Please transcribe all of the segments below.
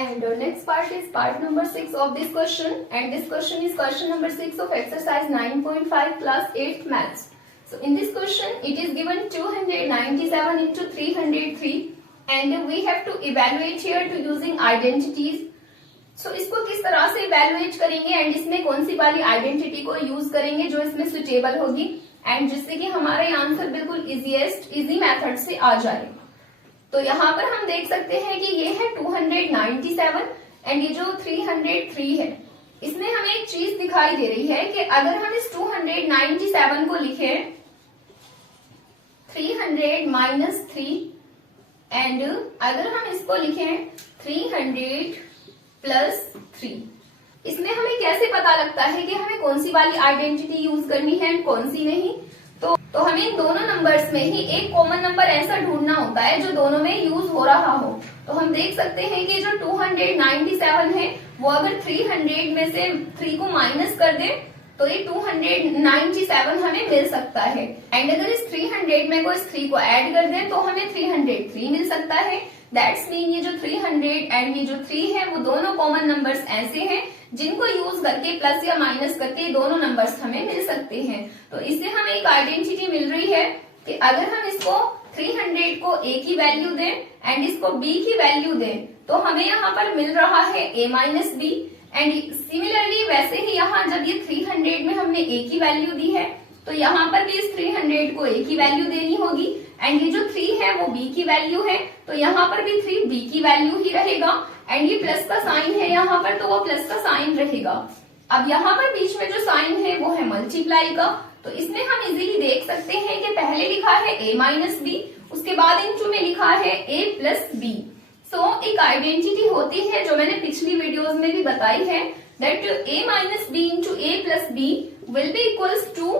And next part is part number 6 of this question, and this question is question number 6 of exercise 9.5 class 8th maths. So in this question it is given 297 into 303 and we have to evaluate here to using identities. So इसको किस तरह से evaluate करेंगे and इसमें कौन सी वाली identity को use करेंगे जो इसमें सुटेबल होगी एंड जिससे कि हमारा आंसर बिल्कुल इजी मेथड से आ जाए। तो यहाँ पर हम देख सकते हैं कि ये है 297 एंड ये जो 303 है, इसमें हमें एक चीज दिखाई दे रही है कि अगर हम इस 297 को लिखें 300 माइनस 3 एंड अगर हम इसको लिखें 300 प्लस 3, इसमें हमें कैसे पता लगता है कि हमें कौन सी वाली आइडेंटिटी यूज करनी है एंड कौन सी नहीं। तो हमें इन दोनों नंबर्स में ही एक कॉमन नंबर ऐसा ढूंढना होता है जो दोनों में यूज हो रहा हो। तो हम देख सकते हैं कि जो 297 है वो अगर 300 में से 3 को माइनस कर दे तो ये 297 हमें मिल सकता है एंड अगर इस 300 में को इस 3 को ऐड कर दें तो हमें 303 मिल सकता है। दैट्स मीन ये जो 300 एंड ये जो 3 है वो दोनों कॉमन नंबर्स ऐसे हैं जिनको यूज करके प्लस या माइनस करके दोनों नंबर्स हमें मिल सकते हैं। तो इससे हमें एक आइडेंटिटी मिल रही है कि अगर हम इसको 300 को a की वैल्यू दें एंड इसको b की वैल्यू दें तो हमें यहाँ पर मिल रहा है a minus B and similarly वैसे ही यहाँ जब ये 300 में हमने a की वैल्यू दी है तो यहाँ पर भी इस 300 को a की वैल्यू देनी होगी एंड ये जो 3 है वो b की वैल्यू है तो यहाँ पर भी 3 b की वैल्यू ही रहेगा एंड ये प्लस का साइन है यहाँ पर तो वो प्लस का साइन रहेगा। अब यहाँ पर बीच में जो साइन है वो है मल्टीप्लाई का, तो इसमें हम इजीली देख सकते हैं कि पहले लिखा है a माइनस बी, उसके बाद इनटू में लिखा है a प्लस बी। सो एक आइडेंटिटी होती है जो मैंने पिछली वीडियोस में भी बताई है that a minus B into a plus B will be equals to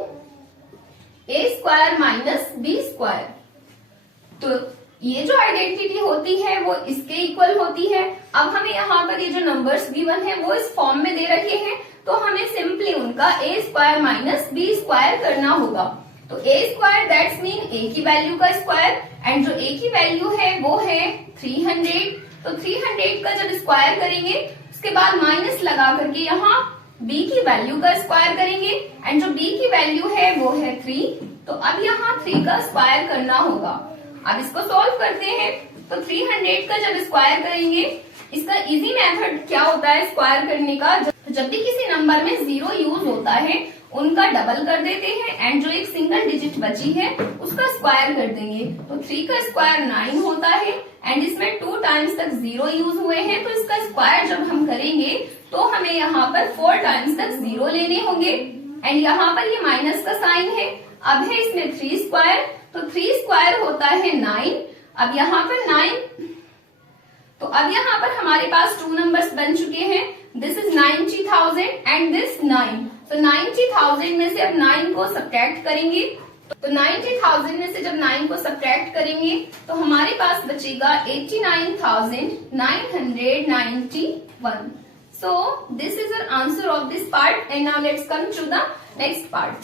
a square minus b square. तो ये जो आइडेंटिटी होती है वो इसके इक्वल होती है। अब हमें यहाँ पर ये जो नंबर्स गिवन है वो इस फॉर्म में दे रखे हैं तो हमें सिंपली उनका a square minus b square करना होगा। तो a square that's mean a की वैल्यू का स्क्वायर एंड जो a की वैल्यू है वो है 300। तो 300 का जब स्क्वायर करेंगे उसके बाद माइनस लगा करके यहाँ b की वैल्यू का स्क्वायर करेंगे एंड जो b की वैल्यू है वो है 3। तो अब यहाँ 3 का स्क्वायर करना होगा। अब इसको सॉल्व करते हैं तो 300 का जब स्क्वायर करेंगे, इसका इजी मेथड क्या होता है स्क्वायर करने का, जब भी किसी नंबर में 0 यूज होता है उनका डबल कर देते हैं एंड जो एक सिंगल डिजिट बची है उसका स्क्वायर कर देंगे। तो 3 का स्क्वायर 9 होता है एंड इसमें 2 टाइम्स तक 0 यूज हुए हैं तो इसका स्क्वायर जब हम करेंगे तो हमें यहाँ पर 4 टाइम्स तक 0 लेने होंगे एंड यहाँ पर ये माइनस का साइन है। अब है इसमें 3 स्क्वायर, तो 3 स्क्वायर होता है 9। अब यहाँ पर 9, तो अब यहाँ पर हमारे पास 2 नंबर्स बन चुके हैं। This is 90,000 and this 9। तो 90,000 में से अब 9 को सब्ट्रैक्ट करेंगे तो 90,000 में से जब 9 को सब्ट्रैक्ट करेंगे तो हमारे पास बचेगा 89,991। So this is the answer of this part and now let's come to the next part.